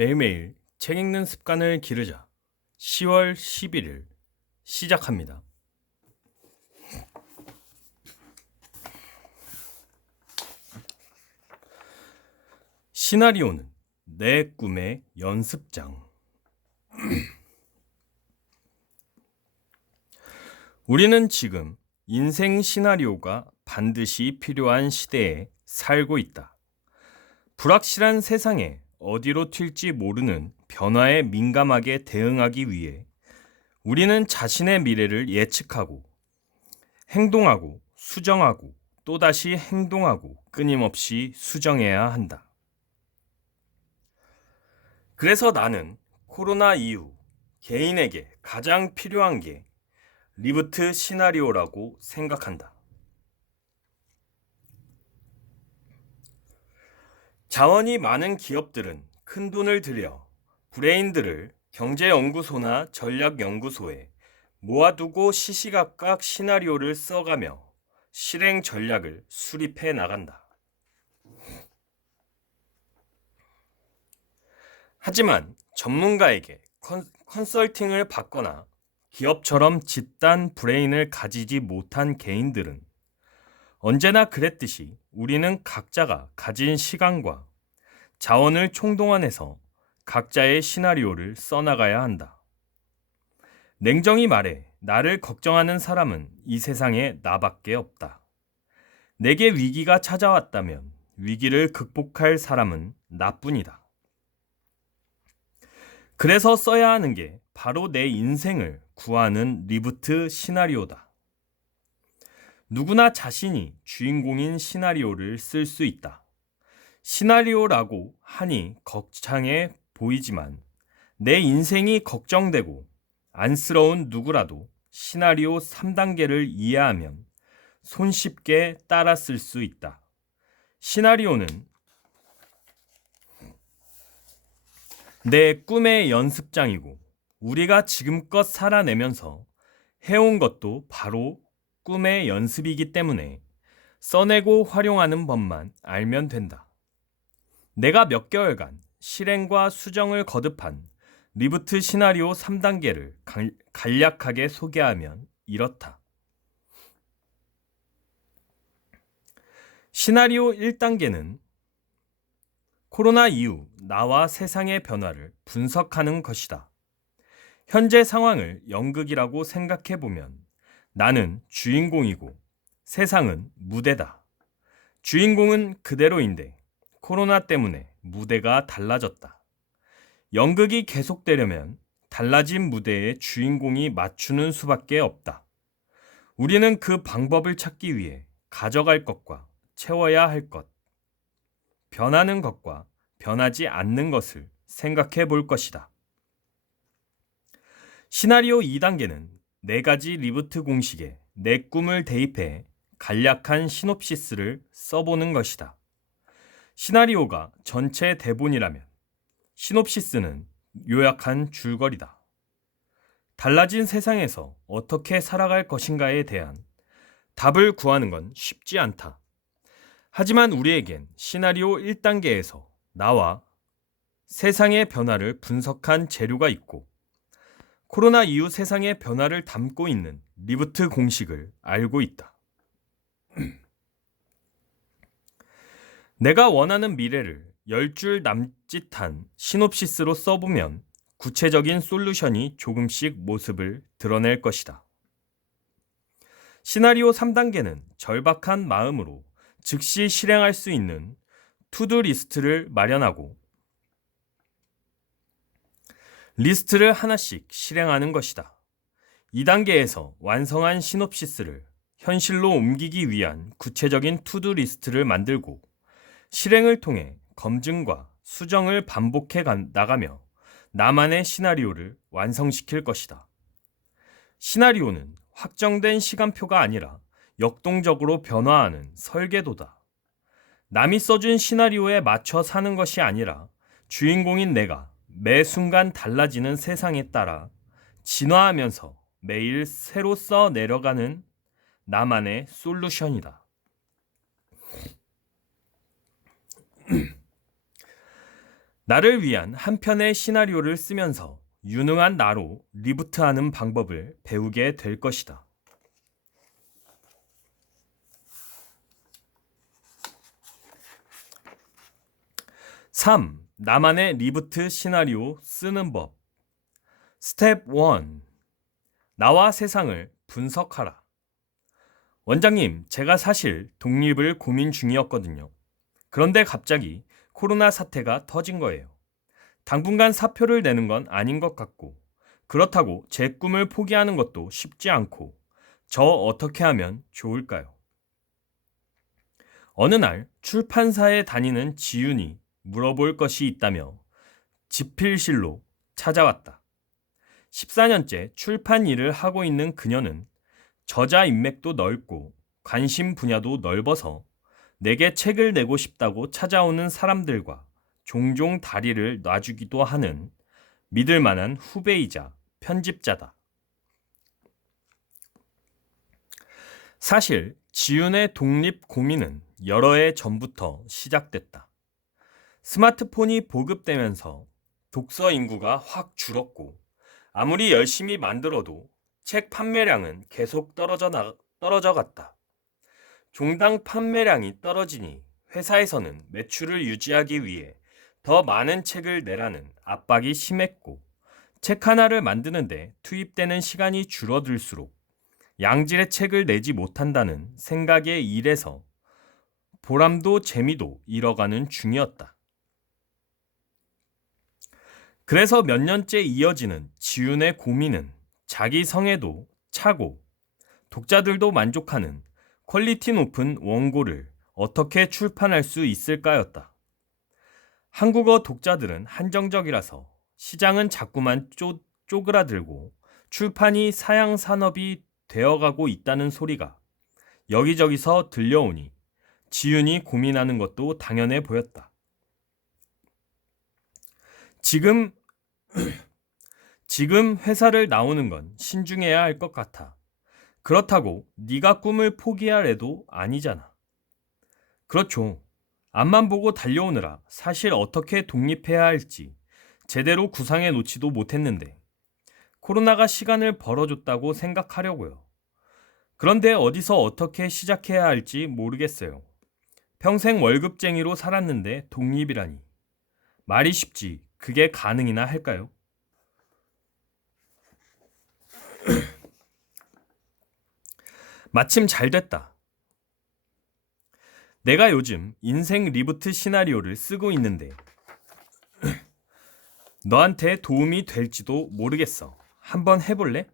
매일매일 책 읽는 습관을 기르자. 10월 11일 시작합니다. 시나리오는 내 꿈의 연습장. 우리는 지금 인생 시나리오가 반드시 필요한 시대에 살고 있다. 불확실한 세상에 어디로 튈지 모르는 변화에 민감하게 대응하기 위해 우리는 자신의 미래를 예측하고 행동하고 수정하고 또다시 행동하고 끊임없이 수정해야 한다. 그래서 나는 코로나 이후 개인에게 가장 필요한 게 리부트 시나리오라고 생각한다. 자원이 많은 기업들은 큰 돈을 들여 브레인들을 경제연구소나 전략연구소에 모아두고 시시각각 시나리오를 써가며 실행 전략을 수립해 나간다. 하지만 전문가에게 컨설팅을 받거나 기업처럼 집단 브레인을 가지지 못한 개인들은 언제나 그랬듯이 우리는 각자가 가진 시간과 자원을 총동원해서 각자의 시나리오를 써나가야 한다. 냉정히 말해 나를 걱정하는 사람은 이 세상에 나밖에 없다. 내게 위기가 찾아왔다면 위기를 극복할 사람은 나뿐이다. 그래서 써야 하는 게 바로 내 인생을 구하는 리부트 시나리오다. 누구나 자신이 주인공인 시나리오를 쓸 수 있다. 시나리오라고 하니 거창해 보이지만 내 인생이 걱정되고 안쓰러운 누구라도 시나리오 3단계를 이해하면 손쉽게 따라 쓸 수 있다. 시나리오는 내 꿈의 연습장이고 우리가 지금껏 살아내면서 해온 것도 바로 꿈의 연습이기 때문에 써내고 활용하는 법만 알면 된다. 내가 몇 개월간 실행과 수정을 거듭한 리부트 시나리오 3단계를 간략하게 소개하면 이렇다. 시나리오 1단계는 코로나 이후 나와 세상의 변화를 분석하는 것이다. 현재 상황을 연극이라고 생각해보면 나는 주인공이고 세상은 무대다. 주인공은 그대로인데 코로나 때문에 무대가 달라졌다. 연극이 계속되려면 달라진 무대에 주인공이 맞추는 수밖에 없다. 우리는 그 방법을 찾기 위해 가져갈 것과 채워야 할 것, 변하는 것과 변하지 않는 것을 생각해 볼 것이다. 시나리오 2단계는 4가지 리부트 공식에 내 꿈을 대입해 간략한 시놉시스를 써보는 것이다. 시나리오가 전체 대본이라면 시놉시스는 요약한 줄거리다. 달라진 세상에서 어떻게 살아갈 것인가에 대한 답을 구하는 건 쉽지 않다. 하지만 우리에겐 시나리오 1단계에서 나와 세상의 변화를 분석한 재료가 있고 코로나 이후 세상의 변화를 담고 있는 리부트 공식을 알고 있다. 내가 원하는 미래를 10줄 남짓한 시놉시스로 써보면 구체적인 솔루션이 조금씩 모습을 드러낼 것이다. 시나리오 3단계는 절박한 마음으로 즉시 실행할 수 있는 투두 리스트를 마련하고 리스트를 하나씩 실행하는 것이다. 2단계에서 완성한 시놉시스를 현실로 옮기기 위한 구체적인 투두 리스트를 만들고 실행을 통해 검증과 수정을 반복해 나가며 나만의 시나리오를 완성시킬 것이다. 시나리오는 확정된 시간표가 아니라 역동적으로 변화하는 설계도다. 남이 써준 시나리오에 맞춰 사는 것이 아니라 주인공인 내가 매 순간 달라지는 세상에 따라 진화하면서 매일 새로 써 내려가는 나만의 솔루션이다. 나를 위한 한 편의 시나리오를 쓰면서 유능한 나로 리부트하는 방법을 배우게 될 것이다. 3. 나만의 리부트 시나리오 쓰는 법. 스텝 1. 나와 세상을 분석하라. 원장님, 제가 사실 독립을 고민 중이었거든요. 그런데 갑자기 코로나 사태가 터진 거예요. 당분간 사표를 내는 건 아닌 것 같고, 그렇다고 제 꿈을 포기하는 것도 쉽지 않고, 저 어떻게 하면 좋을까요? 어느 날 출판사에 다니는 지윤이 물어볼 것이 있다며 집필실로 찾아왔다. 14년째 출판 일을 하고 있는 그녀는 저자 인맥도 넓고 관심 분야도 넓어서 내게 책을 내고 싶다고 찾아오는 사람들과 종종 다리를 놔주기도 하는 믿을 만한 후배이자 편집자다. 사실 지윤의 독립 고민은 여러 해 전부터 시작됐다. 스마트폰이 보급되면서 독서 인구가 확 줄었고 아무리 열심히 만들어도 책 판매량은 계속 떨어져 갔다. 종당 판매량이 떨어지니 회사에서는 매출을 유지하기 위해 더 많은 책을 내라는 압박이 심했고 책 하나를 만드는데 투입되는 시간이 줄어들수록 양질의 책을 내지 못한다는 생각에 일해서 보람도 재미도 잃어가는 중이었다. 그래서 몇 년째 이어지는 지윤의 고민은 자기 성에도 차고 독자들도 만족하는 퀄리티 높은 원고를 어떻게 출판할 수 있을까였다. 한국어 독자들은 한정적이라서 시장은 자꾸만 쪼그라들고 출판이 사양 산업이 되어가고 있다는 소리가 여기저기서 들려오니 지윤이 고민하는 것도 당연해 보였다. 지금 회사를 나오는 건 신중해야 할 것 같아. 그렇다고 네가 꿈을 포기할 애도 아니잖아. 그렇죠. 앞만 보고 달려오느라 사실 어떻게 독립해야 할지 제대로 구상해 놓지도 못했는데 코로나가 시간을 벌어줬다고 생각하려고요. 그런데 어디서 어떻게 시작해야 할지 모르겠어요. 평생 월급쟁이로 살았는데 독립이라니. 말이 쉽지 그게 가능이나 할까요? 마침 잘 됐다. 내가 요즘 인생 리부트 시나리오를 쓰고 있는데 너한테 도움이 될지도 모르겠어. 한번 해볼래?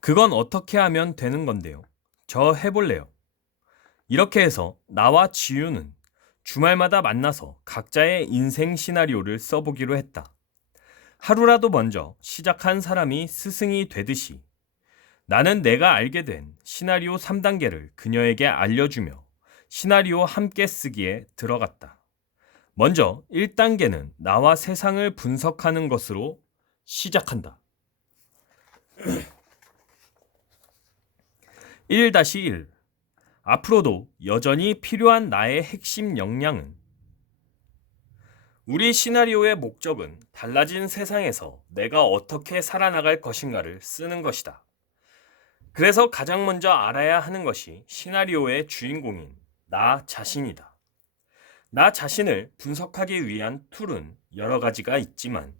그건 어떻게 하면 되는 건데요? 저 해볼래요. 이렇게 해서 나와 지유는 주말마다 만나서 각자의 인생 시나리오를 써보기로 했다. 하루라도 먼저 시작한 사람이 스승이 되듯이 나는 내가 알게 된 시나리오 3단계를 그녀에게 알려주며 시나리오 함께 쓰기에 들어갔다. 먼저 1단계는 나와 세상을 분석하는 것으로 시작한다. 1-1. 앞으로도 여전히 필요한 나의 핵심 역량은 우리 시나리오의 목적은 달라진 세상에서 내가 어떻게 살아나갈 것인가를 쓰는 것이다. 그래서 가장 먼저 알아야 하는 것이 시나리오의 주인공인 나 자신이다. 나 자신을 분석하기 위한 툴은 여러 가지가 있지만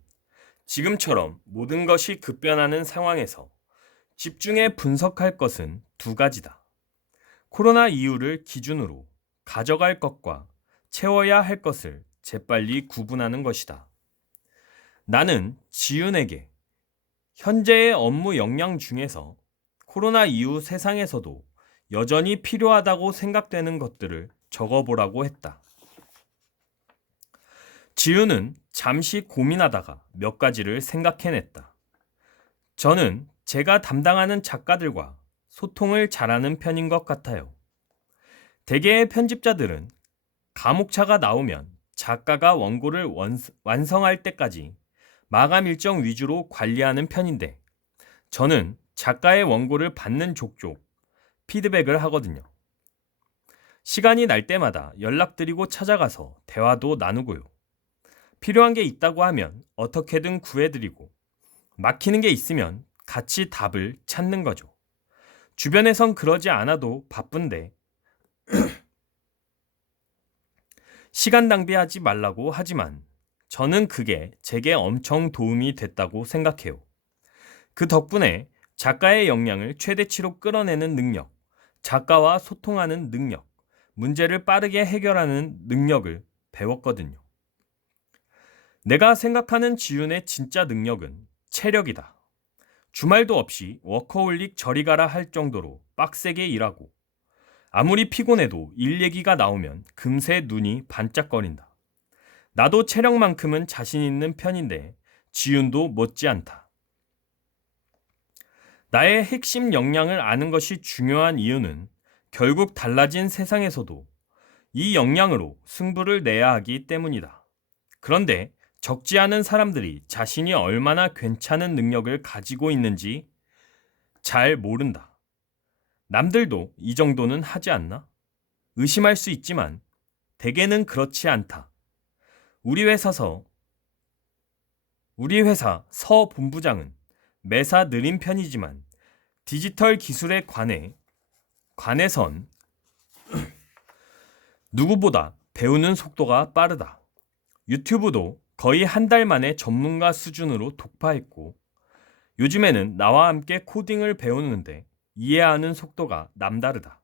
지금처럼 모든 것이 급변하는 상황에서 집중해 분석할 것은 두 가지다. 코로나 이후를 기준으로 가져갈 것과 채워야 할 것을 재빨리 구분하는 것이다. 나는 지윤에게 현재의 업무 역량 중에서 코로나 이후 세상에서도 여전히 필요하다고 생각되는 것들을 적어보라고 했다. 지윤은 잠시 고민하다가 몇 가지를 생각해냈다. 저는 제가 담당하는 작가들과 소통을 잘하는 편인 것 같아요. 대개의 편집자들은 과목차가 나오면 작가가 원고를 완성할 때까지 마감 일정 위주로 관리하는 편인데 저는 작가의 원고를 받는 족족 피드백을 하거든요. 시간이 날 때마다 연락드리고 찾아가서 대화도 나누고요. 필요한 게 있다고 하면 어떻게든 구해드리고 막히는 게 있으면 같이 답을 찾는 거죠. 주변에선 그러지 않아도 바쁜데 시간 낭비하지 말라고 하지만 저는 그게 제게 엄청 도움이 됐다고 생각해요. 그 덕분에 작가의 역량을 최대치로 끌어내는 능력, 작가와 소통하는 능력, 문제를 빠르게 해결하는 능력을 배웠거든요. 내가 생각하는 지윤의 진짜 능력은 체력이다. 주말도 없이 워커홀릭 저리 가라 할 정도로 빡세게 일하고 아무리 피곤해도 일 얘기가 나오면 금세 눈이 반짝거린다. 나도 체력만큼은 자신 있는 편인데 지윤도 못지않다. 나의 핵심 역량을 아는 것이 중요한 이유는 결국 달라진 세상에서도 이 역량으로 승부를 내야 하기 때문이다. 그런데 적지 않은 사람들이 자신이 얼마나 괜찮은 능력을 가지고 있는지 잘 모른다. 남들도 이 정도는 하지 않나? 의심할 수 있지만 대개는 그렇지 않다. 우리 회사 서 본부장은 매사 느린 편이지만 디지털 기술에 관해선 누구보다 배우는 속도가 빠르다. 유튜브도 거의 한 달 만에 전문가 수준으로 독파했고 요즘에는 나와 함께 코딩을 배우는데 이해하는 속도가 남다르다.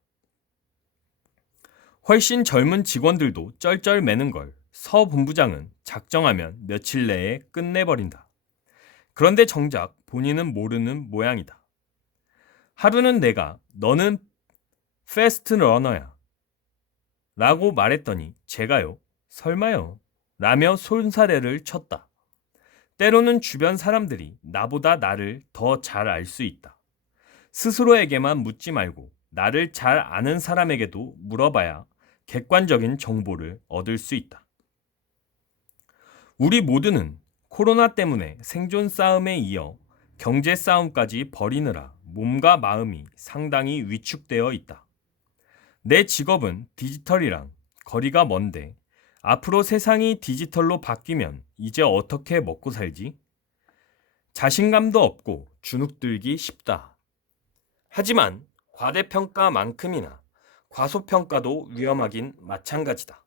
훨씬 젊은 직원들도 쩔쩔매는 걸 서 본부장은 작정하면 며칠 내에 끝내버린다. 그런데 정작 본인은 모르는 모양이다. 하루는 내가 너는 패스트 러너야 라고 말했더니 제가요? 설마요? 라며 손사래를 쳤다. 때로는 주변 사람들이 나보다 나를 더 잘 알 수 있다. 스스로에게만 묻지 말고 나를 잘 아는 사람에게도 물어봐야 객관적인 정보를 얻을 수 있다. 우리 모두는 코로나 때문에 생존 싸움에 이어 경제 싸움까지 벌이느라 몸과 마음이 상당히 위축되어 있다. 내 직업은 디지털이랑 거리가 먼데 앞으로 세상이 디지털로 바뀌면 이제 어떻게 먹고 살지? 자신감도 없고 주눅들기 쉽다. 하지만 과대평가만큼이나 과소평가도 위험하긴 마찬가지다.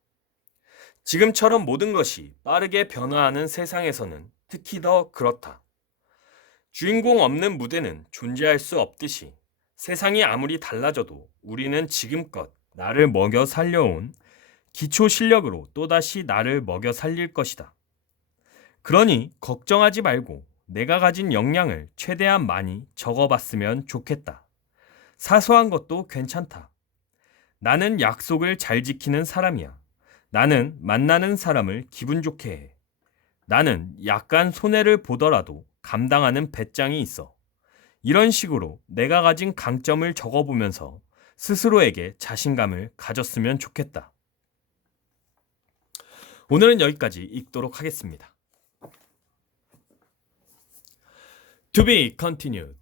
지금처럼 모든 것이 빠르게 변화하는 세상에서는 특히 더 그렇다. 주인공 없는 무대는 존재할 수 없듯이 세상이 아무리 달라져도 우리는 지금껏 나를 먹여 살려온 기초 실력으로 또다시 나를 먹여 살릴 것이다. 그러니 걱정하지 말고 내가 가진 역량을 최대한 많이 적어봤으면 좋겠다. 사소한 것도 괜찮다. 나는 약속을 잘 지키는 사람이야. 나는 만나는 사람을 기분 좋게 해. 나는 약간 손해를 보더라도 감당하는 배짱이 있어. 이런 식으로 내가 가진 강점을 적어보면서 스스로에게 자신감을 가졌으면 좋겠다. 오늘은 여기까지 읽도록 하겠습니다. To be continued.